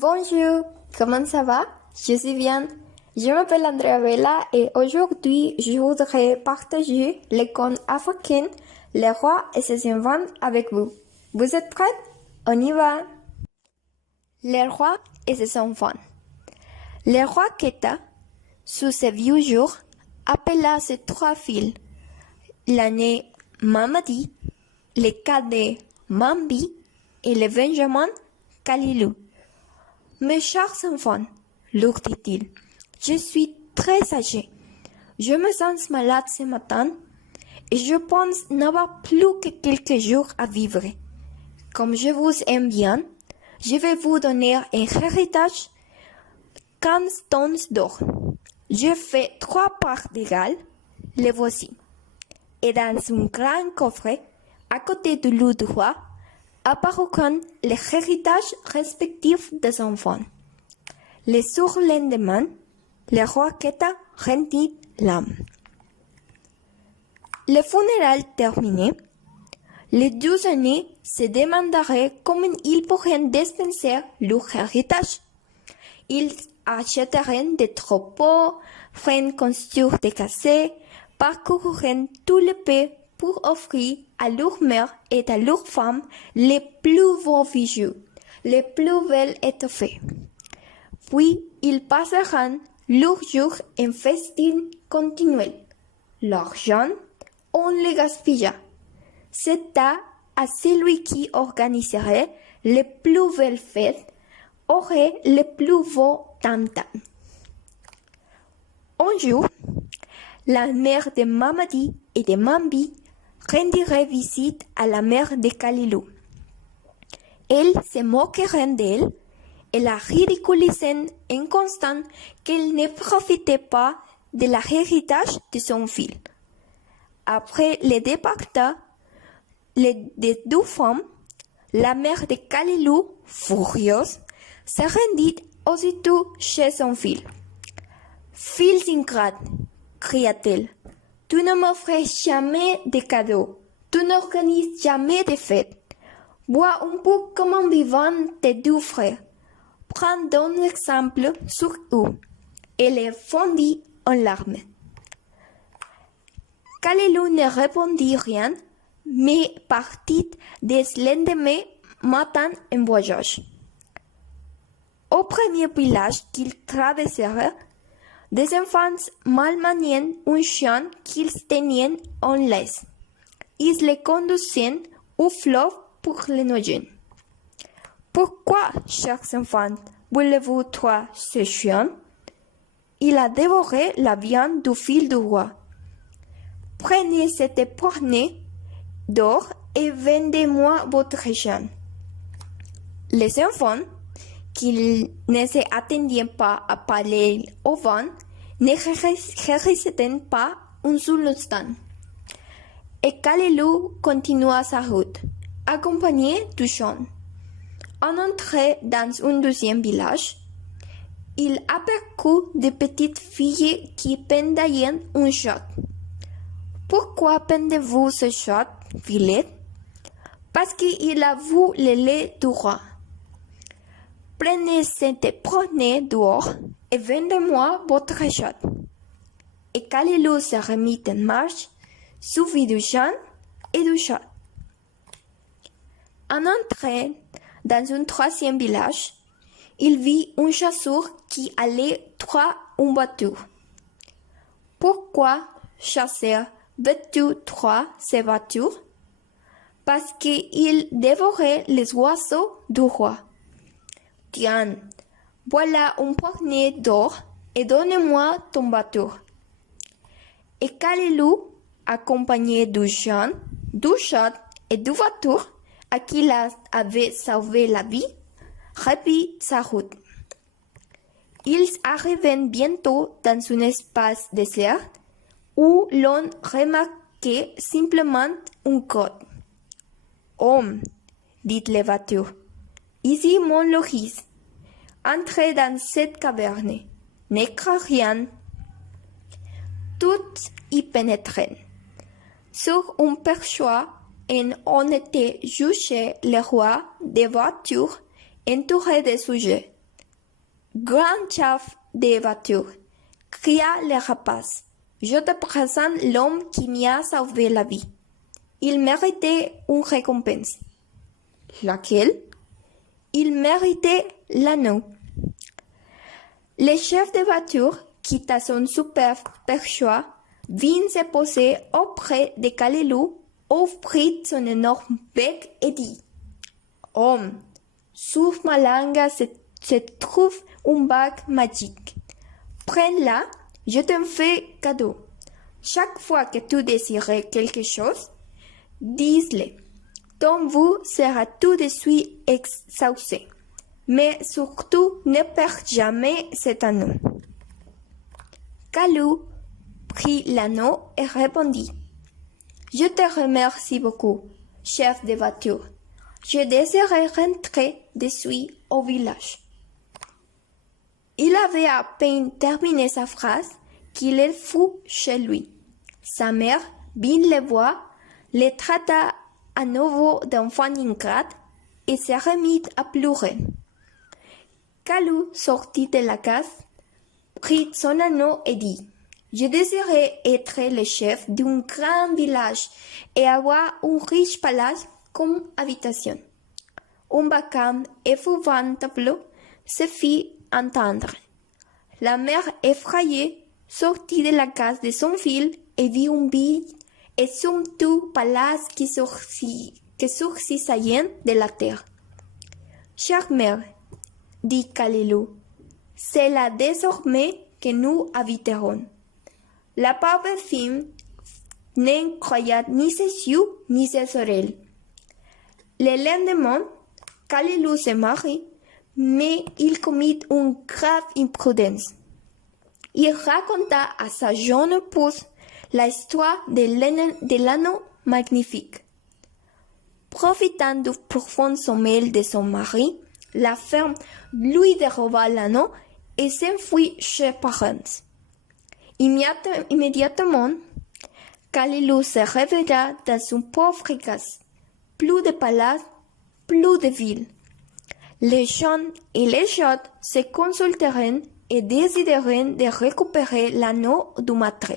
Bonjour, comment ça va? Je suis bien. Je m'appelle Andrea Vella et aujourd'hui je voudrais partager les contes africains, les rois et ses enfants avec vous. Vous êtes prêts? On y va! Les rois et ses enfants. Le roi Keta, sous ses vieux jours, appela ses trois filles, l'aîné Mamadi, le cadet Mambi et le benjamin Kalilou. Mes chers enfants, leur dit-il, je suis très âgé. Je me sens malade ce matin et je pense n'avoir plus que quelques jours à vivre. Comme je vous aime bien, je vais vous donner un héritage 15 tonnes d'or. Je fais 3 parts égales, les voici. Et dans un grand coffret, à côté du lit du roi, apparaîtront les héritages respectifs des enfants. Le surlendemain, le roi Keta rendit l'âme. Le funérail terminé, les 2 aînés se demanderaient comment ils pourraient dispenser leur héritage. Ils achèteraient des troupeaux, feraient construire des cassés, parcourraient tout le pays pour offrir à leur mère et à leur femme les plus beaux bijoux, les plus belles étoffes. Puis ils passeront leurs jours en festin continuel. L'argent, on le gaspilla. C'était à celui qui organiserait les plus belles fêtes, aurait les plus beaux tam-tams. Un jour, la mère de Mamadi et de Mambi rendirait visite à la mère de Kalilou. Elle se moquerait d'elle et la ridiculisaient en constant qu'elle ne profitait pas de l'héritage de son fils. Après le départ des 2 femmes, la mère de Kalilou, furieuse, se rendit aussitôt chez son fils. « Fils ingrate, cria-t-elle, tu ne m'offres jamais de cadeaux, tu n'organises jamais de fêtes. Vois un peu comment vivent tes 2 frères. Prends ton exemple sur eux. » Et les fondit en larmes. Kalilou ne répondit rien, mais partit dès le lendemain matin en voyage. Au premier village qu'ils traversèrent, des enfants malmenaient un chien qu'ils tenaient en laisse. Ils le conduisaient au fleuve pour le noyer. « Pourquoi, chers enfants, voulez-vous tuer ce chien? Il a dévoré la viande du fils du roi. Prenez cette poignée d'or et vendez-moi votre chien. » Les enfants, qui ne s'attendaient pas à parler au vent, ne résistent pas un seul instant. Et Kalilou continua sa route, accompagné du chien. En entrant dans un deuxième village, il aperçut de petites filles qui pendaient un chat. « Pourquoi pendez-vous ce chat, Villette? »« Parce qu'il a vu le lait du roi. »« Prenez cette poignée d'or et vendez-moi votre chat. » Et Kalilou se remit en marche, suivi du chien et du chat. En entrant dans un troisième village, il vit un chasseur qui allait tuer une voiture. « Pourquoi, chasseur, veux-tu tuer ces voitures? »« Parce qu'il dévorait les oiseaux du roi. »« Tiens, voilà une poignée d'or et donne-moi ton voiture. » Et Kalilou, accompagné du chien, du chat et du voiture, à qui il avait sauvé la vie, reprit sa route. Ils arrivaient bientôt dans un espace désert où l'on remarquait simplement une grotte. « Homme, dit la voiture, ici mon logis. Entrez dans cette caverne. Ne crains rien. » Tous y pénétrèrent. Sur un perchoir, on était juché le roi des voitures entouré de sujets. Grand chef des voitures, cria le rapace. Je te présente l'homme qui m'a sauvé la vie. Il méritait une récompense. Laquelle? Il méritait l'anneau. Le chef de voiture quitta son superbe perchoir, vint se poser auprès de Kalelou, ouvrit son énorme bec et dit « Homme, sous ma langue se trouve un bague magique. Prends-la, je t'en fais cadeau. Chaque fois que tu désireras quelque chose, dis-le. Ton vœu sera tout de suite exaucé. Mais surtout, ne perds jamais cet anneau. » Kalou prit l'anneau et répondit « Je te remercie beaucoup, chef de voiture. Je désirais rentrer de suite au village. » Il avait à peine terminé sa phrase qu'il fut chez lui. Sa mère vint le voir, le traita à nouveau d'enfant ingrat et se remit à pleurer. Kalou sortit de la case, prit son anneau et dit « Je désirais être le chef d'un grand village et avoir un riche palais comme habitation. » Un bacam épouvantable se fit entendre. La mère effrayée sortit de la case de son fils et vit un vide et somptueux palais qui surgissait de la terre. « Chère mère, dit Kalelou, c'est là désormais que nous habiterons. » La pauvre fille ne croyait ni ses yeux ni ses oreilles. Le lendemain, Kalelou se marie, mais il commit une grave imprudence. Il raconta à sa jeune épouse l'histoire de l'anneau magnifique. Profitant du profond sommeil de son mari, la femme lui déroba l'anneau et s'enfuit chez parents. Immédiatement, Kalelou se réveilla dans une pauvre case. Plus de palais, plus de villes. Les gens et les chats se consultèrent et décidèrent de récupérer l'anneau du maître.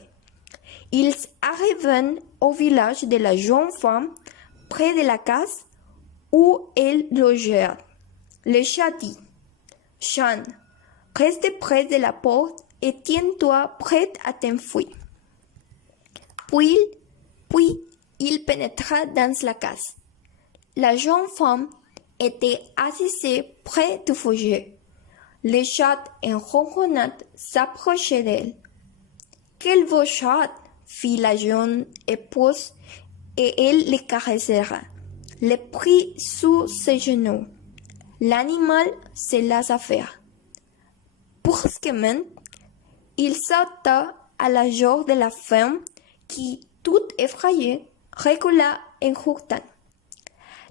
Ils arrivèrent au village de la jeune femme, près de la case où elle logeait. Le chat dit « Chan, reste près de la porte et tiens-toi prête à t'enfuir. » Puis il pénétra dans la case. La jeune femme était assise près du foyer. Le chat, en ronronnant, s'approchait d'elle. « Quel beau chat !» fit la jeune épouse, et elle le caressa, le prit sous ses genoux. L'animal se laissa faire. Brusquement, il sauta à la jambe de la femme qui, toute effrayée, recula en hurlant.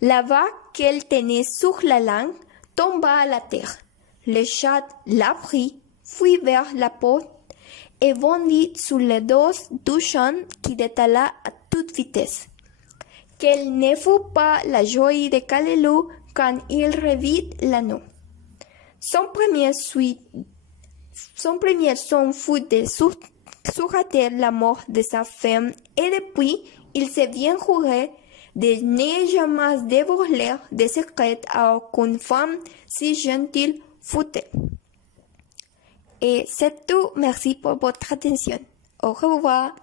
La vague qu'elle tenait sur la langue tomba à la terre. Le chat la prit, fuit vers la porte et bondit sur le dos du chat qui détala à toute vitesse. Quelle ne fut pas la joie de Kalelou quand il revit l'anneau. Son premier son fut de surrater la mort de sa femme et depuis il s'est bien juré de ne jamais dévoiler des secrets à aucune femme si gentille fut-elle. Et c'est tout. Merci pour votre attention. Au revoir.